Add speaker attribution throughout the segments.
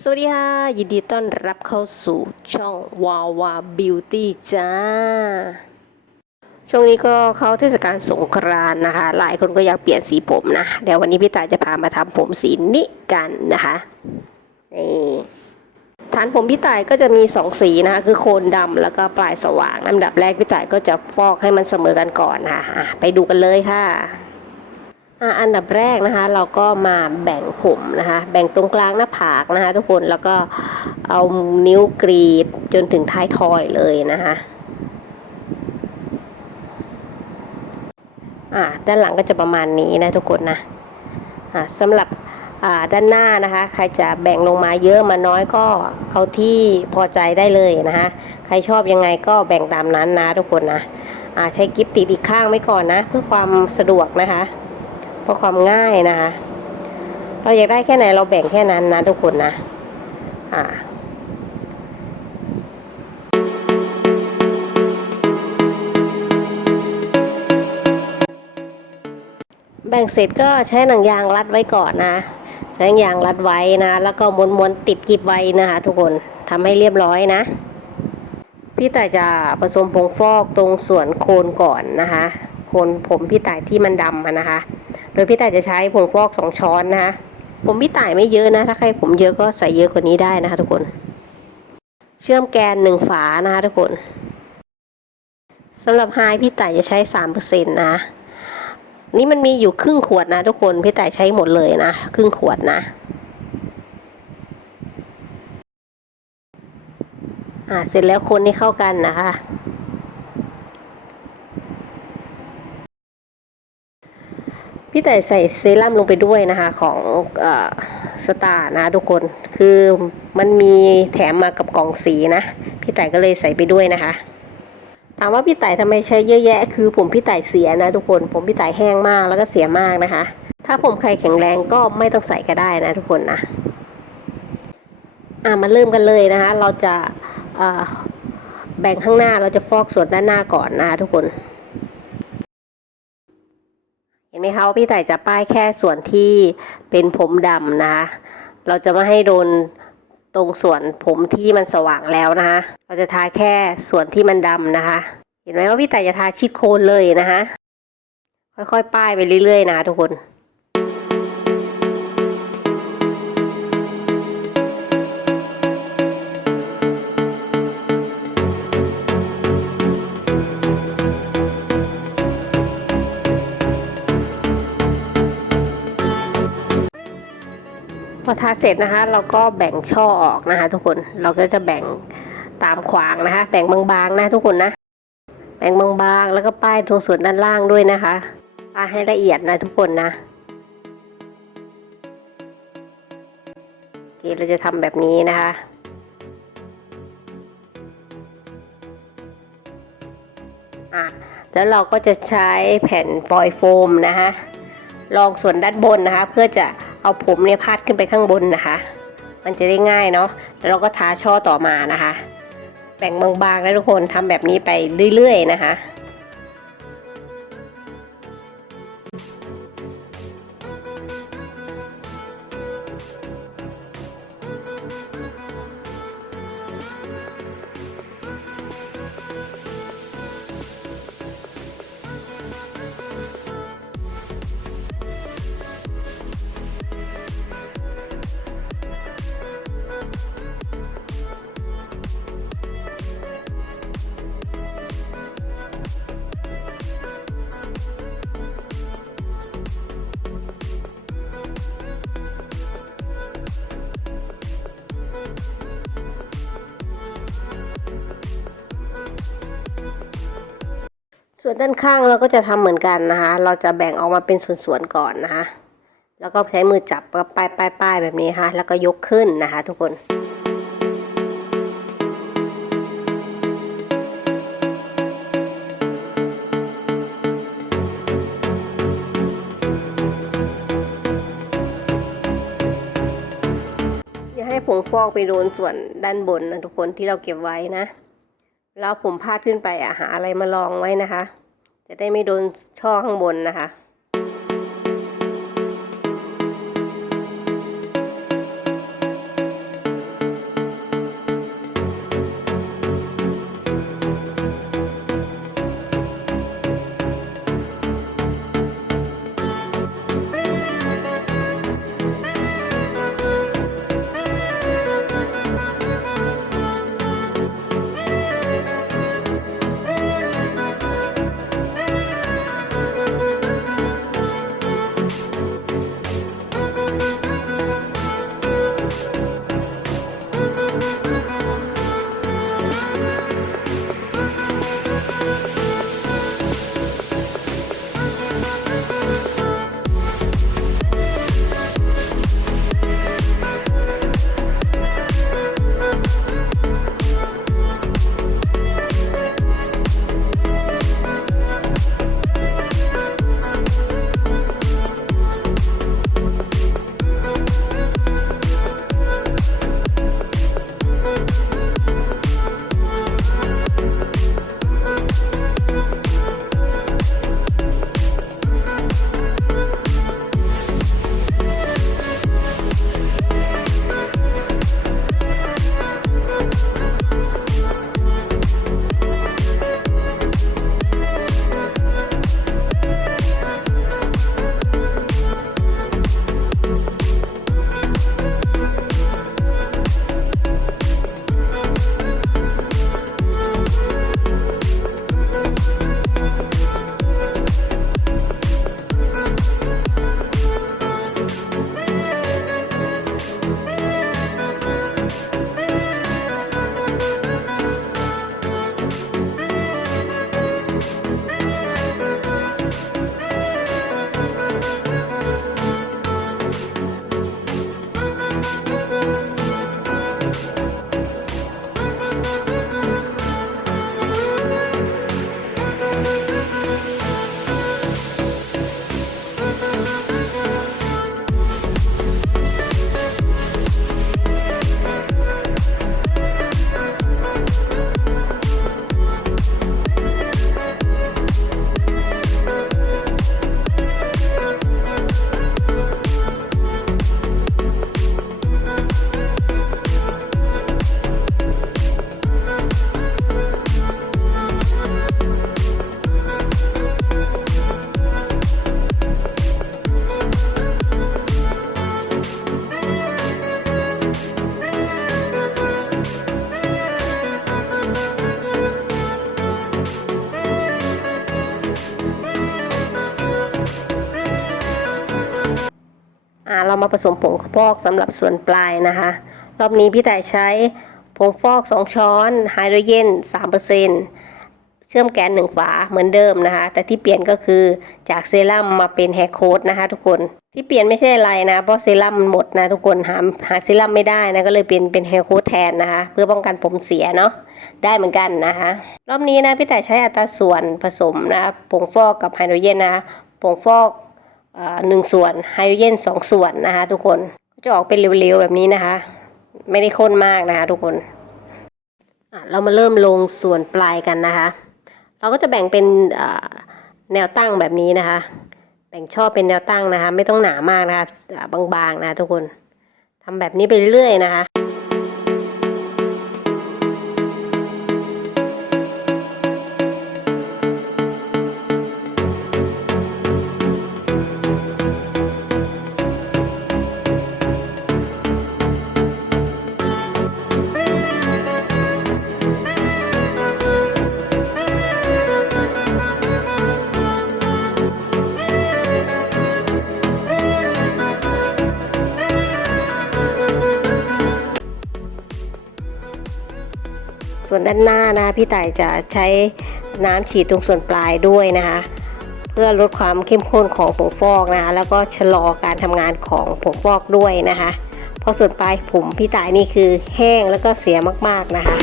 Speaker 1: สวัสดีค่ะ ยินดีต้อนรับเข้าสู่ช่องวาวาบิวตี้จ้า ช่วงนี้ก็เข้าเทศกาลสงกรานต์นะคะ หลายคนก็อยากเปลี่ยนสีผมนะ เดี๋ยววันนี้พี่ตายจะพามาทำผมสีนี้กันนะคะนี่ฐานผมพี่ต่ายก็จะมีสองสีนะคะคือโคนดำแล้วก็ปลายสว่างอันดับแรกพี่ต่ายก็จะฟอกให้มันเสมอกันก่อนนะคะอะไปดูกันเลยค่ะ อันดับแรกนะคะ เราก็มาแบ่งผมนะคะ แบ่งตรงกลางหน้าผากนะคะ ทุกคนแล้วก็เอานิ้วกรีดจนถึงท้ายทอยเลยนะคะอ่าด้านหลังก็จะประมาณนี้นะทุกคนนะอ่าสำหรับอ่าด้านหน้านะคะ ใครจะแบ่งลงมาเยอะมาน้อยก็เอาที่พอใจได้เลยนะคะใครชอบยังไงก็แบ่งตามนั้นนะทุกคนนะอ่าใช้กิฟติดอีกข้างไว้ก่อนนะ เพื่อความสะดวกนะคะ เพราะความง่ายนะคะ เราอยากได้แค่ไหนเราแบ่งแค่นั้นนะทุกคนนะ อ่าแบ่งเสร็จก็ใช้หนังยางรัดไว้ก่อนนะ ใช้หนังยางรัดไว้นะ แล้วก็ม้วนๆติดกิบไว้นะคะ ทุกคนทำให้เรียบร้อยนะ พี่ต่ายจะผสมผงฟอกตรงส่วนโคนก่อนนะคะ โคนผมพี่ต่ายที่มันดำนะคะ โดยพี่ต่ายจะใช้ผงฟอกสองช้อนนะคะผมพี่ต่ายไม่เยอะนะ ถ้าใครผมเยอะก็ใส่เยอะกว่านี้ได้นะคะทุกคน เชื่อมแกนหนึ่งฝานะคะทุกคนสำหรับไฮพี่ต่ายจะใช้สามเปอร์เซ็นต์นะ นี่มันมีอยู่ครึ่งขวดนะทุกคนพี่ต่ายใช้หมดเลยนะครึ่งขวดนะอ่าเสร็จแล้วคนให้เข้ากันนะคะ พี่แต่ใส่เซรั่มลงไปด้วยนะคะของสตาร์นะทุกคน คือมันมีแถมมากับกล่องสีนะ พี่แต่ก็เลยใส่ไปด้วยนะคะถามว่าพี่แต่ทำไมใช้เยอะแยะ คือผมพี่แต่เสียนะทุกคนผมพี่แต่แห้งมากแล้วก็เสียมากนะคะ ถ้าผมใครแข็งแรงก็ไม่ต้องใส่ก็ได้นะทุกคนนะอ่ามาเริ่มกันเลยนะคะ เราจะแบ่งข้างหน้าเราจะฟอกส่วนด้านหน้าก่อนนะคะทุกคน ไหมคะว่าพี่ไต่จะป้ายแค่ส่วนที่เป็นผมดำนะคะ เราจะไม่ให้โดนตรงส่วนผมที่มันสว่างแล้วนะคะ เราจะทาแค่ส่วนที่มันดำนะคะ เห็นไหมว่าพี่ไต่จะทาชิดโคนเลยนะคะ ค่อยๆ ป้ายไปเรื่อยๆ นะทุกคน พอทาเสร็จนะคะ เราก็แบ่งช่อออกนะคะ ทุกคนเราก็จะแบ่งตามขวางนะคะ แบ่งบางๆนะทุกคนนะ แบ่งบางๆ แล้วก็ป้ายตรงส่วนด้านล่างด้วยนะคะป้ายให้ละเอียดนะทุกคนนะโอเคเราจะทำแบบนี้นะคะอะแล้วเราก็จะใช้แผ่นฟอยล์โฟมนะคะรองส่วนด้านบนนะคะ เพื่อจะ เอาผมเนี่ยพาดขึ้นไปข้างบนนะคะ มันจะได้ง่ายเนาะแล้วเราก็ทาช่อต่อมานะคะ แบ่งบางๆนะทุกคนทำแบบนี้ไปเรื่อยๆนะคะ ส่วนด้านข้างเราก็จะทำเหมือนกันนะคะ เราจะแบ่งออกมาเป็นส่วนๆก่อนนะคะ แล้วก็ใช้มือจับป้ายป้ายป้ายแบบนี้ค่ะ แล้วก็ยกขึ้นนะคะ ทุกคนอย่าให้ผงฟอกไปโดนส่วนด้านบนนะทุกคนที่เราเก็บไว้นะ แล้วผมพาดขึ้นไปอะหาอะไรมาลองไว้นะคะ จะได้ไม่โดนช่อข้างบนนะคะ มาผสมผงฟอกสำหรับส่วนปลายนะคะ รอบนี้พี่แต่ใช้ผงฟอก 2 ช้อนไฮโดรเจน3%เชื่อมแกนหนึ่งฝาเหมือนเดิมนะคะ แต่ที่เปลี่ยนก็คือจากเซรั่มมาเป็นแฮร์โค้ดนะคะ ทุกคนที่เปลี่ยนไม่ใช่อะไรนะ เพราะเซรั่มมันหมดนะทุกคนหาหาเซรั่มไม่ได้นะก็เลยเปลี่ยนเป็นแฮร์โค้ดแทนนะคะ เพื่อป้องกันผมเสียเนาะได้เหมือนกันนะคะ รอบนี้นะพี่แต่ใช้อัตราส่วนผสมนะผงฟอกกับไฮโดรเจนนะผงฟอก หนึ่งส่วนไฮโดรเจนสองส่วนนะคะ ทุกคนก็จะออกเป็นเร็วๆแบบนี้นะคะ ไม่ได้ข้นมากนะคะทุกคนเรามาเริ่มลงส่วนปลายกันนะคะ เราก็จะแบ่งเป็นแนวตั้งแบบนี้นะคะ แบ่งช่อเป็นแนวตั้งนะคะ ไม่ต้องหนามากนะคะบางๆนะทุกคนทำแบบนี้ไปเรื่อยๆนะคะ ส่วนด้านหน้านะพี่ต่ายจะใช้น้ำฉีดตรงส่วนปลายด้วยนะคะ เพื่อลดความเข้มข้นของผงฟอกนะคะแล้วก็ชะลอการทำงานของผงฟอกด้วยนะคะ เพราะส่วนปลายผมพี่ต่ายนี่คือแห้งแล้วก็เสียมากๆนะคะ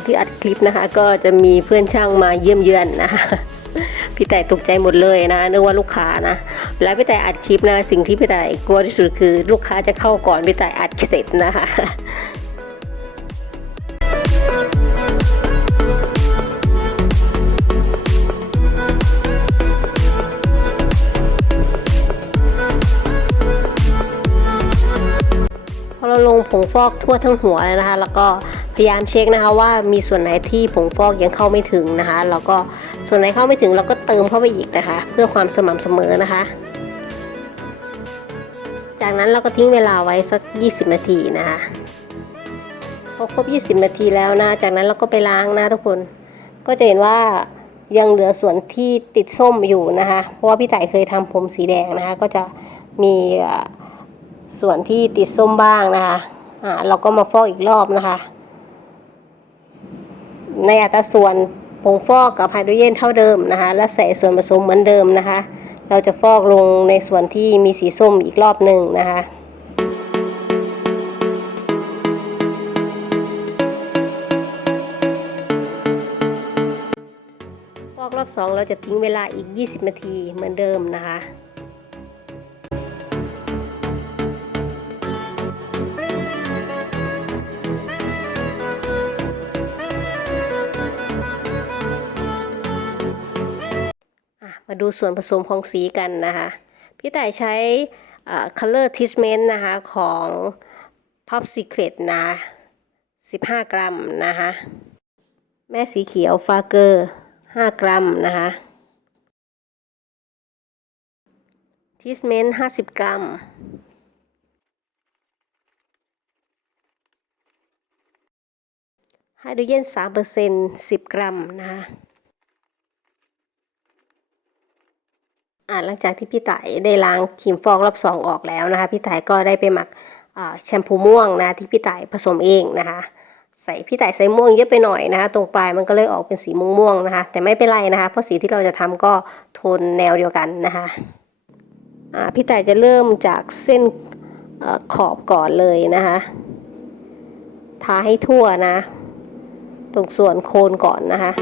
Speaker 1: างที่อัดคลิปนะคะ ก็จะมีเพื่อนช่างมาเยี่ยมเยือนนะคะพี่แต่ตกใจหมดเลยนะนึกว่าลูกค้านะแล้วพี่แต่อัดคลิปนะสิ่งที่พี่แต่กลัวที่สุดคือ ลูกค้าจะเข้าก่อนพี่แต่อัดเสร็จนะคะพอเราลงผงฟอกทั่วทั้งหัวเลยนะคะ แล้วก็ ยายามเช็คนะคะว่ามีส่วนไหนที่ผงฟอกยังเข้าไม่ถึงนะคะ แล้วก็ส่วนไหนเข้าไม่ถึงเราก็เติมเข้าไปอีกนะคะ เพื่อความสม่ำเสมอนะคะ จากนั้นเราก็ทิ้งเวลาไว้สัก 20 นาทีนะคะพอครบ 20 นาทีแล้วนะ จากนั้นเราก็ไปล้างนะทุกคน ก็จะเห็นว่ายังเหลือส่วนที่ติดส้มอยู่นะคะ เพราะว่าพี่ต่ายเคยทำผมสีแดงนะคะ ก็จะมีส่วนที่ติดส้มบ้างนะคะ อ่าเราก็มาฟอกอีกรอบนะคะ ในอัตราส่วนผงฟอกกับไฮโดรเจนเท่าเดิมนะคะ และใส่ส่วนผสมเหมือนเดิมนะคะ เราจะฟอกลงในส่วนที่มีสีส้มอีกรอบหนึ่งนะคะฟอกรอบสองเราจะทิ้งเวลาอีก 20 นาทีเหมือนเดิมนะคะ มาดูส่วนผสมของสีกันนะคะ พี่ต่ายใช้ color treatment นะคะของ top secret นะ 15 กรัมนะคะ แม่สีเขียวฟาเกอร์ 5 กรัมนะคะทิสเมนต์50 กรัม ไฮโดรเจน3% 10 กรัมนะคะ อ่า หลังจากที่พี่ต่ายได้ล้างครีมฟอกรอบสองออกแล้วนะคะ พี่ต่ายก็ได้ไปหมักอ่าแชมพูม่วงนะที่พี่ต่ายผสมเองนะคะ ใส่พี่ต่ายใส่ม่วงเยอะไปหน่อยนะคะ ตรงปลายมันก็เลยออกเป็นสีม่วงๆนะคะ แต่ไม่เป็นไรนะคะ เพราะสีที่เราจะทำก็โทนแนวเดียวกันนะคะอ่าพี่ต่ายจะเริ่มจากเส้นอขอบก่อนเลยนะคะทาให้ทั่วนะ ตรงส่วนโคนก่อนนะคะ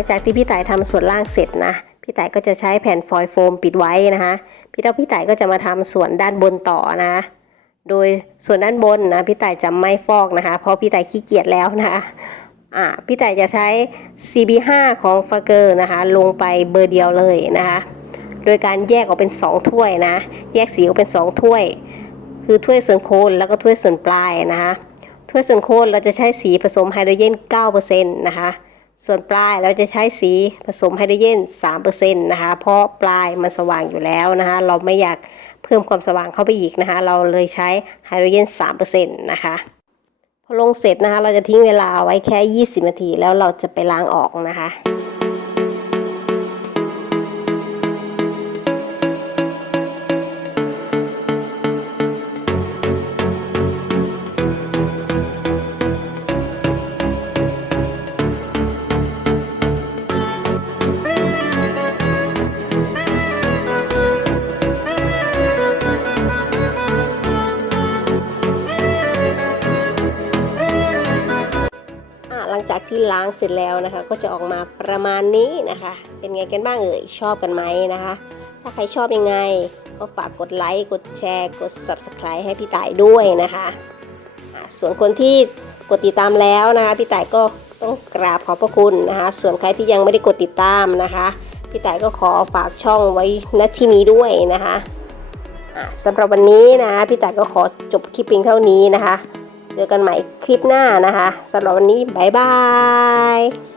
Speaker 1: งจากที่พี่ต่ายทำส่วนล่างเสร็จนะ พี่ต่ายก็จะใช้แผ่นฟอยล์โฟมปิดไว้นะคะ พี่เต้าพี่ต่ายก็จะมาทำส่วนด้านบนต่อนะ โดยส่วนด้านบนนะพี่ต่ายจะไม่ฟอกนะคะ เพราะพี่ต่ายขี้เกียจแล้วนะคะอ่าพี่ต่ายจะใช้ CB5 ของฟาเกอร์นะคะ ลงไปเบอร์เดียวเลยนะคะ โดยการแยกออกเป็น 2 ถ้วยนะ แยกสีออกเป็น 2 ถ้วย คือถ้วยส่วนโคนแล้วก็ถ้วยส่วนปลายนะคะ ถ้วยส่วนโคนเราจะใช้สีผสมไฮโดรเจน9%นะคะ ส่วนปลายเราจะใช้สีผสมไฮโดรเจน3%นะคะ เพราะปลายมันสว่างอยู่แล้วนะคะ เราไม่อยากเพิ่มความสว่างเข้าไปอีกนะคะ เราเลยใช้ไฮโดรเจน3%นะคะพอลงเสร็จนะคะ เราจะทิ้งเวลาไว้แค่ 20 นาที แล้วเราจะไปล้างออกนะคะางเสร็จแล้วนะคะ ก็จะออกมาประมาณนี้นะคะ เป็นไงกันบ้างเอ่ยชอบกันไหมนะคะ ถ้าใครชอบยังไง ก็ฝากกดไลค์กดแชร์ กด subscribe ให้พี่ต่ายด้วยนะคะส่วนคนที่กดติดตามแล้วนะคะพี่ต่ายก็ต้องกราบขอบพระคุณนะคะ ส่วนใครที่ยังไม่ได้กดติดตามนะคะพี่ต่ายก็ขอฝากช่องไว้ณที่นี้ด้วยนะคะอะสำหรับวันนี้นะพี่ต่ายก็ขอจบคลิปเพียงเท่านี้นะคะ เจอกันใหม่คลิปหน้านะคะสำหรับวันนี้ บ๊ายบาย